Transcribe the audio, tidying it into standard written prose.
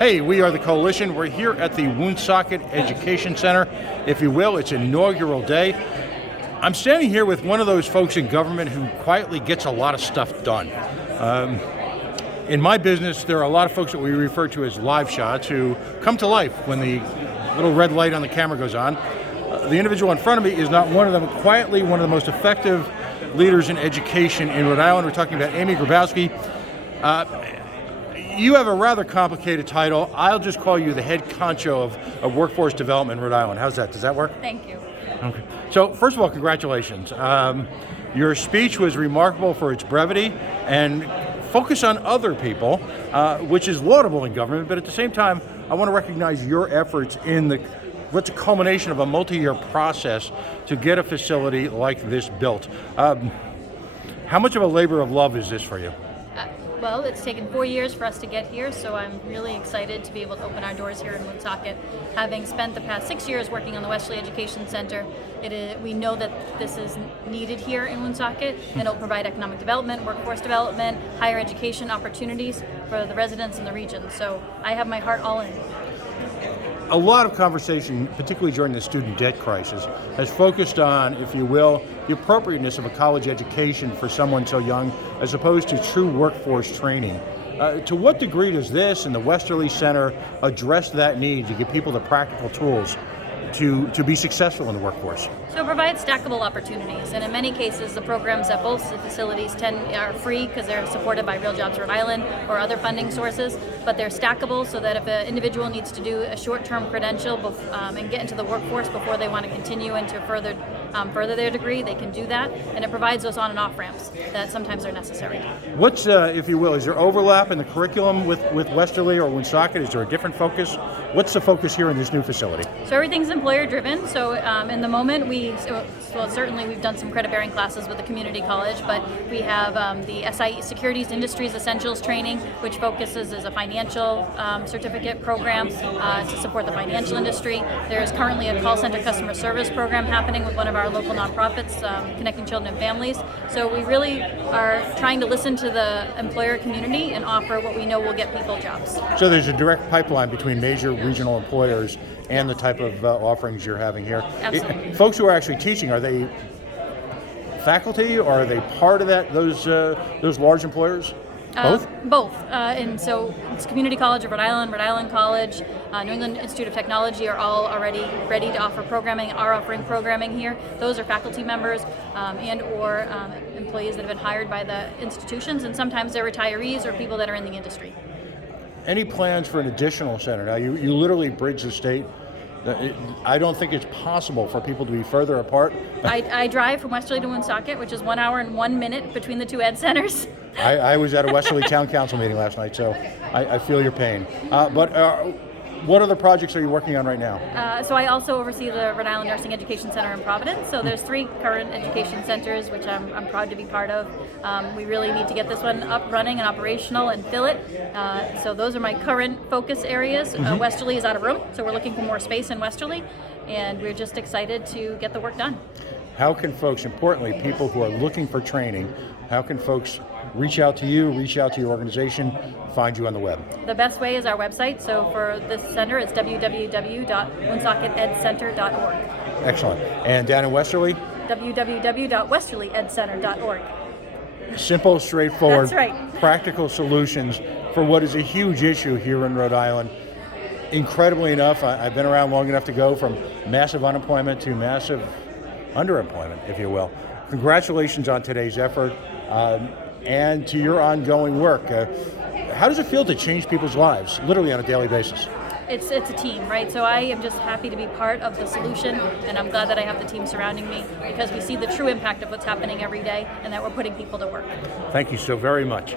Hey, we are the Coalition. We're here at the Woonsocket Education Center, if you will. It's inaugural day. I'm standing here with one of those folks in government who quietly gets a lot of stuff done. In my business, there are a lot of folks that we refer to as live shots who come to life when the little red light on the camera goes on. The individual in front of me is not one of them. Quietly, one of the most effective leaders in education in Rhode Island. We're talking about Amy Grzybowski. You have a rather complicated title. I'll just call you the head honcho of workforce development in Rhode Island. How's that? Does that work? Thank you. Okay. So first of all, congratulations. Your speech was remarkable for its brevity and focus on other people, which is laudable in government, but at the same time, I want to recognize your efforts in what's a culmination of a multi-year process to get a facility like this built. How much of a labor of love is this for you? Well, it's taken 4 years for us to get here, so I'm really excited to be able to open our doors here in Woonsocket. Having spent the past 6 years working on the Westerly Education Center, we know that this is needed here in Woonsocket, and it'll provide economic development, workforce development, higher education opportunities for the residents in the region. So I have my heart all in. A lot of conversation, particularly during the student debt crisis, has focused on, if you will, the appropriateness of a college education for someone so young as opposed to true workforce training. To what degree does this and the Westerly Center address that need to give people the practical tools to be successful in the workforce? So it provides stackable opportunities, and in many cases the programs at both facilities are free because they're supported by Real Jobs Rhode Island or other funding sources, but they're stackable so that if an individual needs to do a short-term credential and get into the workforce before they want to continue into further their degree, they can do that, and it provides those on and off ramps that sometimes are necessary. What's, if you will, is there overlap in the curriculum with Westerly or Woonsocket? Is there a different focus? What's the focus here in this new facility? So everything's employer driven, so in the moment certainly we've done some credit bearing classes with the community college, but we have the SIE Securities Industries Essentials training, which focuses as a financial certificate program to support the financial industry. There's currently a call center customer service program happening with one of our local nonprofits, Connecting Children and Families. So we really are trying to listen to the employer community and offer what we know will get people jobs. So there's a direct pipeline between major regional employers and the type of offerings you're having here. Absolutely. Folks who are actually teaching, are they faculty or are they part of those large employers? Both? Both. And so it's Community College of Rhode Island College, New England Institute of Technology are all already ready to offer programming, are offering programming here. Those are faculty members and or employees that have been hired by the institutions, and sometimes they're retirees or people that are in the industry. Any plans for an additional center? Now, you literally bridge the state. I don't think it's possible for people to be further apart. I drive from Westerly to Woonsocket, which is 1 hour and 1 minute between the two ed centers. I was at a Westerly Town Council meeting last night, so I feel your pain. But what other projects are you working on right now? So I also oversee the Rhode Island Nursing Education Center in Providence. So there's 3 current education centers, which I'm proud to be part of. We really need to get this one up, running and operational and fill it. So those are my current focus areas. Westerly is out of room, so we're looking for more space in Westerly, and we're just excited to get the work done. How can folks, importantly, people who are looking for training, how can folks reach out to you, reach out to your organization, find you on the web? The best way is our website. So for this center, it's www.woonsocketedcenter.org. Excellent. And down in Westerly? www.westerlyedcenter.org. Simple, straightforward, That's right. Practical solutions for what is a huge issue here in Rhode Island. Incredibly enough, I've been around long enough to go from massive unemployment to massive underemployment, if you will. Congratulations on today's effort and to your ongoing work. How does it feel to change people's lives, literally on a daily basis? It's a team, right? So I am just happy to be part of the solution, and I'm glad that I have the team surrounding me because we see the true impact of what's happening every day and that we're putting people to work. Thank you so very much.